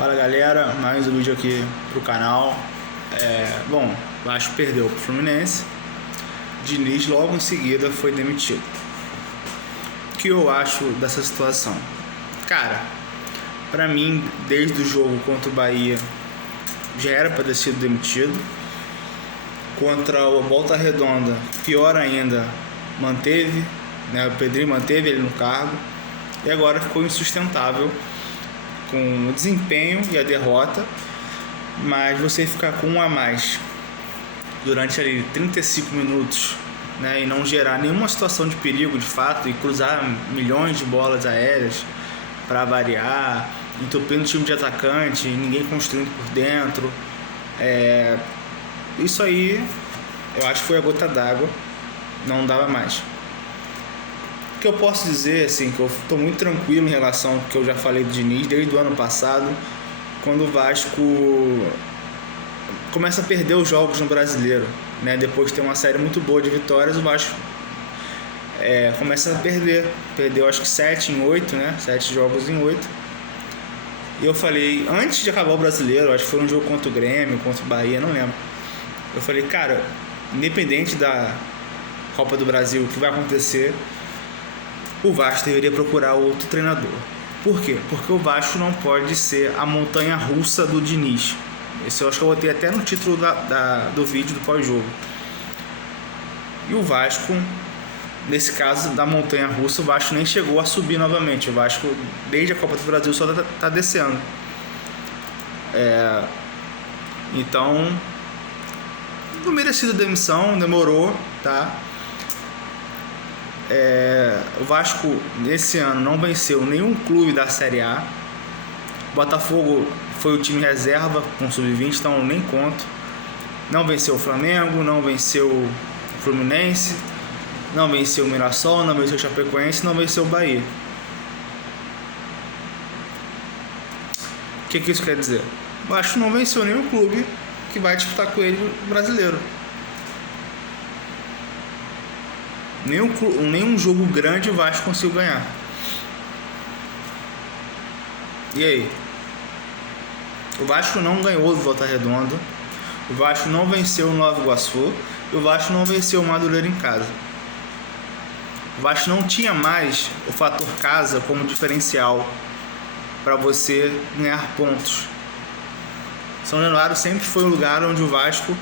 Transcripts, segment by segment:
Fala galera, mais um vídeo aqui pro canal. Bom, o Vasco perdeu pro Fluminense. Diniz logo em seguida foi demitido. O que eu acho dessa situação? Cara, pra mim, desde o jogo contra o Bahia, já era pra ter sido demitido. Contra o Volta Redonda, pior ainda, manteve, né? O Pedrinho manteve ele no cargo. E agora ficou insustentável com o desempenho e a derrota, mas você ficar com um a mais durante ali 35 minutos, né, e não gerar nenhuma situação de perigo de fato, e cruzar milhões de bolas aéreas para variar, entupindo o time de atacante, ninguém construindo por dentro, isso aí eu acho que foi a gota d'água, não dava mais. O que eu posso dizer, assim, que eu estou muito tranquilo em relação ao que eu já falei do Diniz desde o ano passado, quando o Vasco começa a perder os jogos no Brasileiro, né? Depois de ter uma série muito boa de vitórias, o Vasco começa a perdeu acho que 7 em 8, né? 7 jogos em 8. E eu falei, antes de acabar o Brasileiro, acho que foi um jogo contra o Grêmio, contra o Bahia, não lembro, eu falei, cara, independente da Copa do Brasil, o que vai acontecer, o Vasco deveria procurar outro treinador. Por quê? Porque o Vasco não pode ser a montanha-russa do Diniz. Esse eu acho que eu botei até no título do vídeo do pós-jogo. E o Vasco, nesse caso da montanha-russa, o Vasco nem chegou a subir novamente. O Vasco, desde a Copa do Brasil, só tá descendo. Então, não merecida demissão, demorou, tá? O Vasco nesse ano não venceu nenhum clube da Série A. O Botafogo foi o time reserva com o Sub-20, então nem conto. Não venceu o Flamengo, não venceu o Fluminense, não venceu o Mirassol, não venceu o Chapecoense, não venceu o Bahia. O que isso quer dizer? O Vasco não venceu nenhum clube que vai disputar com ele o brasileiro. Nenhum jogo grande o Vasco conseguiu ganhar. E aí? O Vasco não ganhou do Volta Redonda, o Vasco não venceu o Nova Iguaçu e o Vasco não venceu o Madureira em casa. O Vasco não tinha mais o fator casa como diferencial para você ganhar pontos. São Januário sempre foi um lugar onde o Vasco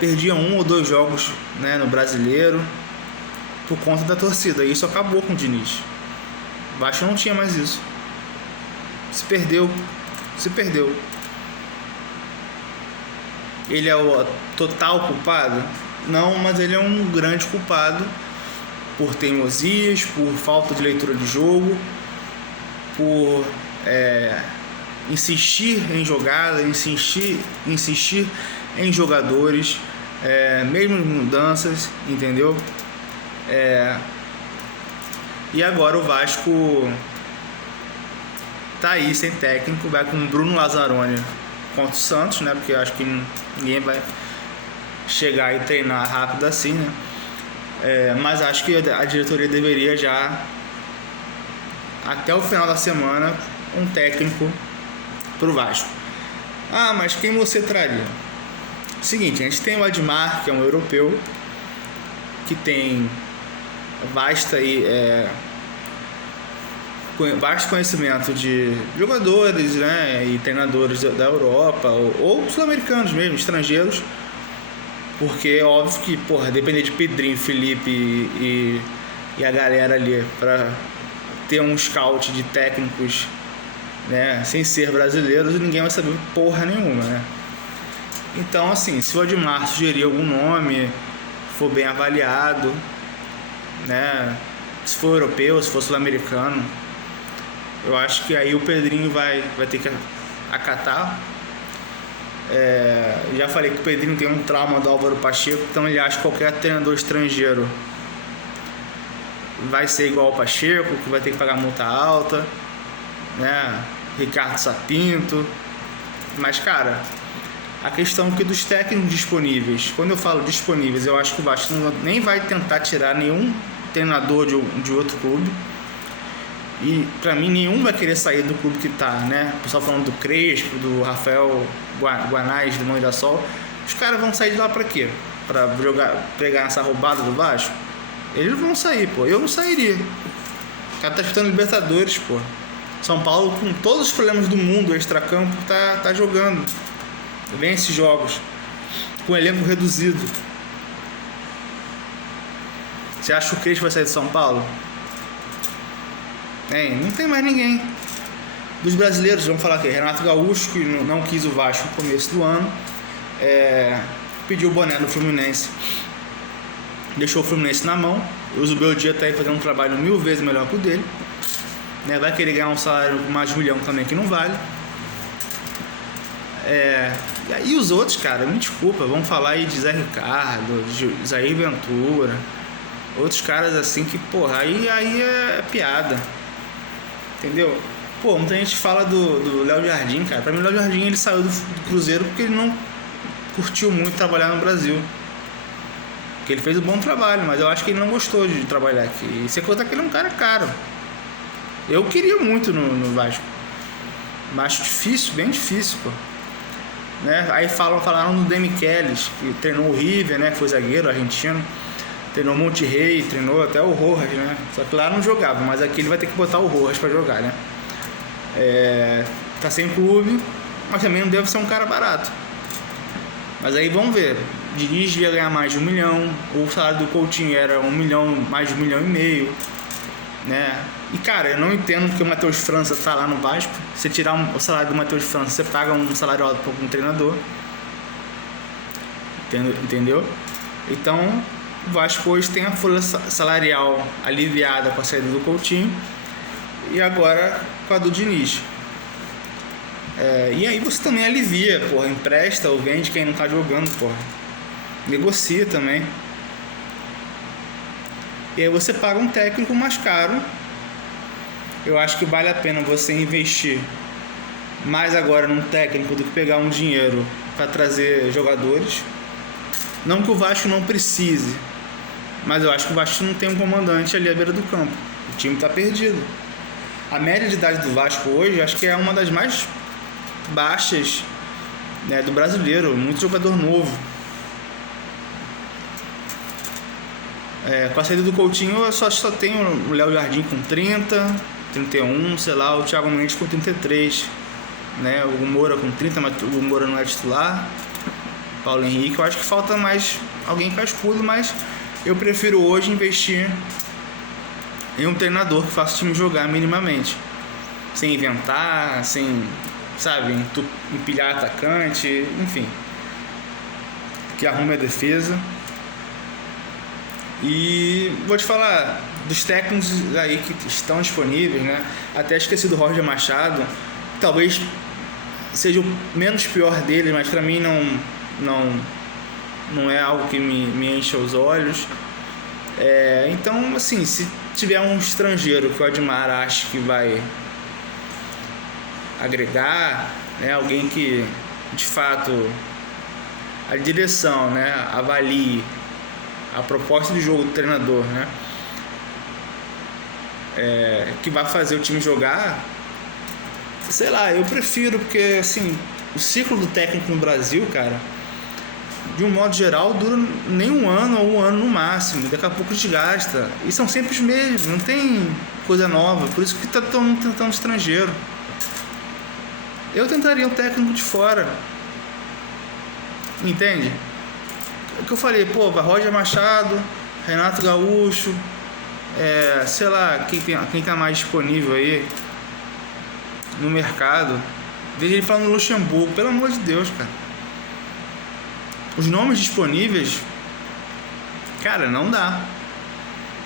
perdia 1 ou 2 jogos, né, no Brasileiro, por conta da torcida, e isso acabou com o Diniz. O Vasco não tinha mais isso. Se perdeu. Ele é o total culpado? Não, mas ele é um grande culpado por teimosias, por falta de leitura de jogo, por insistir em jogada, insistir em jogadores, mesmo em mudanças, entendeu? E agora o Vasco tá aí sem técnico, vai com o Bruno Lazzaroni contra o Santos, né? Porque eu acho que ninguém vai chegar e treinar rápido assim, né? Mas acho que a diretoria deveria já, até o final da semana, um técnico pro Vasco. Ah, mas quem você traria? Seguinte, a gente tem o Admar, que é um europeu, que tem vasto conhecimento de jogadores, né, e treinadores da Europa ou sul-americanos mesmo, estrangeiros, porque é óbvio que, depender de Pedrinho, Felipe e a galera ali para ter um scout de técnicos, né, sem ser brasileiros, ninguém vai saber porra nenhuma, né? Então, assim, se o Admar sugerir algum nome, for bem avaliado, né, se for europeu, se for sul-americano, eu acho que aí o Pedrinho vai ter que acatar. Já falei que o Pedrinho tem um trauma do Álvaro Pacheco, então ele acha que qualquer treinador estrangeiro vai ser igual ao Pacheco, que vai ter que pagar multa alta, né? Ricardo Sapinto. Mas, cara, a questão aqui dos técnicos disponíveis, quando eu falo disponíveis, eu acho que o Vasco nem vai tentar tirar nenhum treinador de outro clube. E pra mim nenhum vai querer sair do clube que tá, né? O pessoal falando do Crespo, do Rafael Guanais, do Mão da Sol. Os caras vão sair de lá pra quê? Pra pegar essa roubada do Vasco? Eles vão sair, pô. Eu não sairia. O cara tá disputando Libertadores, pô. São Paulo, com todos os problemas do mundo, extracampo, tá jogando. Vem esses jogos. Com elenco reduzido. Você acha que o Crespo vai sair de São Paulo? Não tem mais ninguém. Dos brasileiros, vamos falar aqui. Renato Gaúcho, que não quis o Vasco no começo do ano. Pediu o boné do Fluminense. Deixou o Fluminense na mão. O Zubeldia tá aí fazendo um trabalho 1000 vezes melhor que o dele. Vai querer ganhar um salário com mais de 1 milhão também, que não vale. E os outros, cara, me desculpa, vamos falar aí de Zé Ricardo, de Jair Ventura, outros caras assim que, porra, aí é piada, entendeu? Pô, muita gente fala do Léo Jardim, cara. Pra mim o Léo Jardim, ele saiu do Cruzeiro porque ele não curtiu muito trabalhar no Brasil. Porque ele fez um bom trabalho, mas eu acho que ele não gostou de trabalhar aqui. E você conta que ele é um cara caro. Eu queria muito no Vasco, mas difícil, bem difícil, pô. Aí falaram do Demichelis, que treinou o River, que foi zagueiro argentino, treinou o Monterrey, treinou até o Rojas, só que lá não jogava, mas aqui ele vai ter que botar o Rojas pra jogar, tá sem clube, mas também não deve ser um cara barato. Mas aí vamos ver, Diniz ia ganhar mais de 1 milhão, o salário do Coutinho era 1 milhão, mais de 1,5 milhão, E cara, eu não entendo porque o Matheus França tá lá no Vasco. Você tirar o salário do Matheus França, você paga um salário alto para um treinador. Entendeu? Então, o Vasco hoje tem a folha salarial aliviada com a saída do Coutinho e agora com a do Diniz. E aí você também alivia, porra, empresta ou vende quem não tá jogando, porra. Negocia também. E aí você paga um técnico mais caro. Eu acho que vale a pena você investir mais agora num técnico do que pegar um dinheiro para trazer jogadores. Não que o Vasco não precise, mas eu acho que o Vasco não tem um comandante ali à beira do campo. O time está perdido. A média de idade do Vasco hoje, acho que é uma das mais baixas, do brasileiro. Muito jogador novo. Com a saída do Coutinho, eu só tenho o Léo Jardim com 30, 31, sei lá, o Thiago Mendes com 33, o Moura com 30, mas o Moura não é titular. Paulo Henrique, eu acho que falta mais alguém cascudo, mas eu prefiro hoje investir em um treinador que faça o time jogar minimamente, sem inventar, sem, empilhar atacante, enfim, que arrume a defesa. E vou te falar dos técnicos aí que estão disponíveis, Até esqueci do Roger Machado. Talvez seja o menos pior dele, mas pra mim não é algo que me encha os olhos. Então, assim, se tiver um estrangeiro que o Admar acha que vai agregar, alguém que de fato a direção, avalie a proposta de jogo do treinador, que vai fazer o time jogar, sei lá, eu prefiro, porque assim, o ciclo do técnico no Brasil, cara, de um modo geral, dura nem 1 ano ou 1 ano no máximo, daqui a pouco desgasta, e são sempre os mesmos, não tem coisa nova, por isso que tá todo mundo tentando estrangeiro. Eu tentaria um técnico de fora, entende? O que eu falei, Roger Machado, Renato Gaúcho, sei lá, quem tá mais disponível aí no mercado. Veja ele falando no Luxemburgo, pelo amor de Deus, cara. Os nomes disponíveis, cara, não dá.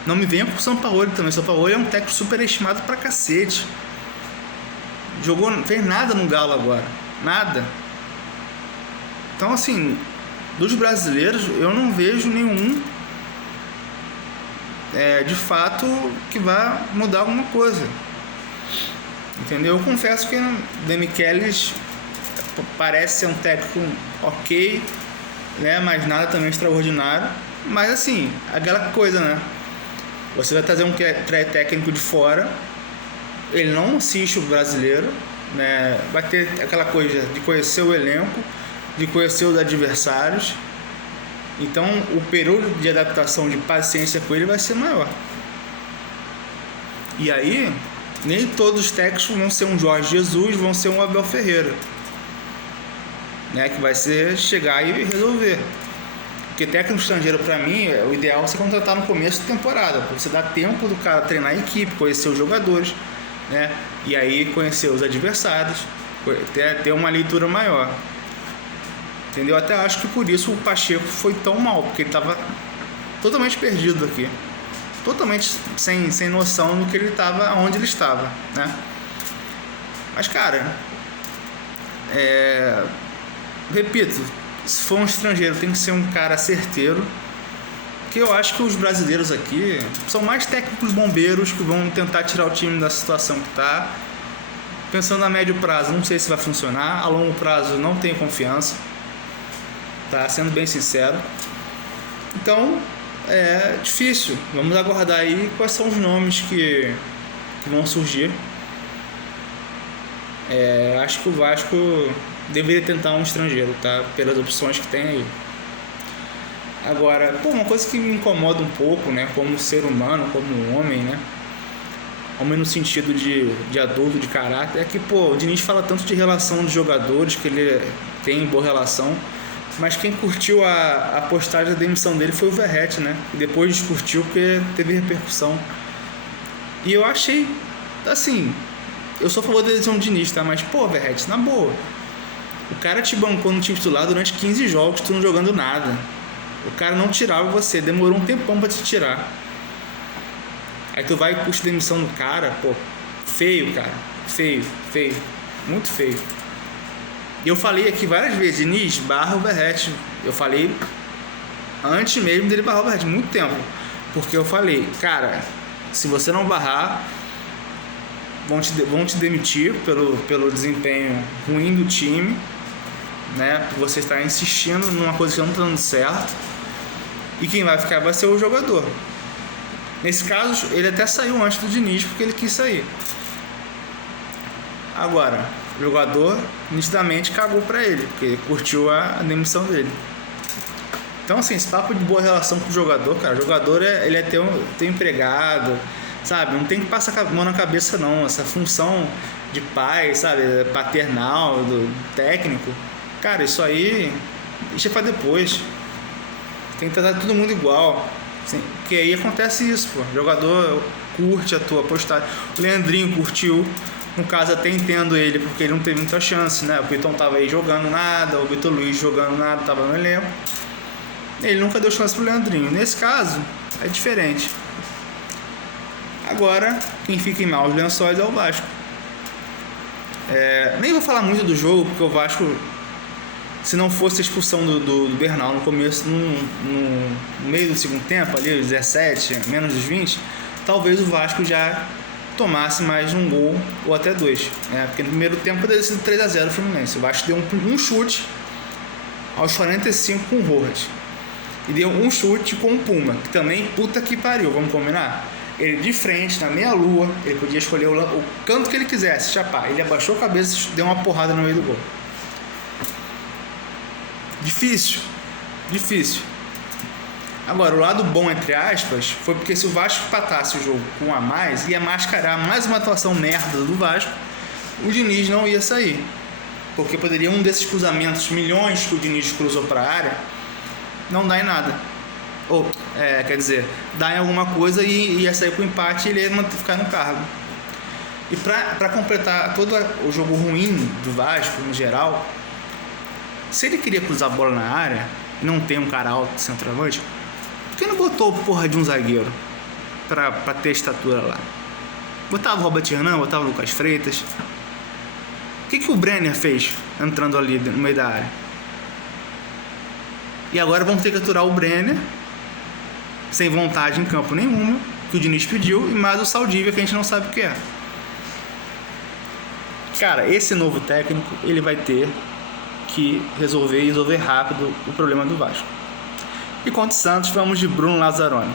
Não me venha com o Sampaoli também. O Sampaoli é um técnico super estimado pra cacete. Não fez nada no Galo agora, nada. Então, assim, dos brasileiros, eu não vejo nenhum de fato que vá mudar alguma coisa, entendeu? Eu confesso que o Demichelis parece ser um técnico ok, mas nada também extraordinário, mas assim, aquela coisa, você vai trazer um técnico de fora ele não assiste o brasileiro, né? Vai ter aquela coisa de conhecer o elenco, de conhecer os adversários. Então o período de adaptação, de paciência com ele vai ser maior. E aí, nem todos os técnicos vão ser um Jorge Jesus, vão ser um Abel Ferreira, né? Que vai ser chegar e resolver. Porque técnico estrangeiro, para mim, o ideal é você contratar no começo da temporada, para você dar tempo do cara treinar a equipe, conhecer os jogadores, né? E aí conhecer os adversários, ter uma leitura maior. Entendeu? Até acho que por isso o Pacheco foi tão mal, porque ele estava totalmente perdido aqui. Totalmente sem noção do que ele estava, onde ele estava, né? Mas, cara, repito, se for um estrangeiro tem que ser um cara certeiro, que eu acho que os brasileiros aqui são mais técnicos bombeiros que vão tentar tirar o time da situação que está. Pensando a médio prazo, não sei se vai funcionar. A longo prazo, não tenho confiança, tá? Sendo bem sincero. Então, é difícil. Vamos aguardar aí quais são os nomes que vão surgir. Acho que o Vasco deveria tentar um estrangeiro, tá? Pelas opções que tem aí. Agora, uma coisa que me incomoda um pouco, né? Como ser humano, como homem, né? Homem no sentido de adulto, de caráter, é que, o Diniz fala tanto de relação dos jogadores, que ele tem boa relação, mas quem curtiu a postagem da demissão dele foi o Verratti, né? E depois descurtiu porque teve repercussão. E eu achei, assim, eu sou a favor da decisão do Diniz, tá? Mas, Verratti, na boa, o cara te bancou no time titular durante 15 jogos, tu não jogando nada. O cara não tirava você, demorou um tempão pra te tirar. Aí tu vai e custa demissão do cara, feio, cara. Feio, muito feio. E eu falei aqui várias vezes, Diniz, barra o Verratti. Eu falei antes mesmo dele barrar o Verratti, muito tempo. Porque eu falei, cara, se você não barrar, vão te demitir pelo desempenho ruim do time, né? Por você estar insistindo numa coisa que não está dando certo. E quem vai ficar vai ser o jogador. Nesse caso, ele até saiu antes do Diniz porque ele quis sair. Agora, o jogador nitidamente cagou pra ele, porque curtiu a demissão dele. Então, assim, esse papo de boa relação com o jogador, cara, o jogador ele é teu empregado, sabe? Não tem que passar a mão na cabeça, não. Essa função de pai, sabe? Paternal, do técnico, cara, isso aí deixa pra depois. Tem que tratar todo mundo igual. Porque aí acontece isso, O jogador curte a tua postagem. O Leandrinho curtiu. No caso, até entendo ele, porque ele não teve muita chance, né? O Piton tava aí jogando nada, o Vitor Luiz jogando nada, tava no elenco. Ele nunca deu chance pro Leandrinho. Nesse caso, é diferente. Agora, quem fica em maus lençóis é o Vasco. Nem vou falar muito do jogo, porque o Vasco, se não fosse a expulsão do Bernal no começo, no meio do segundo tempo, ali, os 17, menos dos 20, talvez o Vasco já tomasse mais um gol ou até dois, né? Porque no primeiro tempo poderia ser 3-0 o Fluminense. O Vasco deu um chute aos 45 com o Rojas e deu um chute com o Puma, que também, puta que pariu, vamos combinar? Ele de frente, na meia-lua, ele podia escolher o canto que ele quisesse, chapar. Ele abaixou a cabeça e deu uma porrada no meio do gol. Difícil. Agora, o lado bom, entre aspas, foi porque se o Vasco empatasse o jogo com um a mais, ia mascarar mais uma atuação merda do Vasco, o Diniz não ia sair. Porque poderia um desses cruzamentos, milhões que o Diniz cruzou para a área, não dar em nada. Ou, quer dizer, dar em alguma coisa e ia sair com empate e ele ia ficar no cargo. E para completar todo o jogo ruim do Vasco, no geral, se ele queria cruzar a bola na área e não tem um cara alto centroavante, por que não botou porra de um zagueiro pra ter estatura lá? Botava o Robert Renan, botava o Lucas Freitas. O que o Brenner fez entrando ali no meio da área? E agora vamos ter que aturar o Brenner sem vontade em campo nenhuma, que o Diniz pediu, e mais o Saldívia, que a gente não sabe o que é. Cara, esse novo técnico, ele vai ter que resolver rápido o problema do Vasco. E contra o Santos, vamos de Bruno Lazzaroni.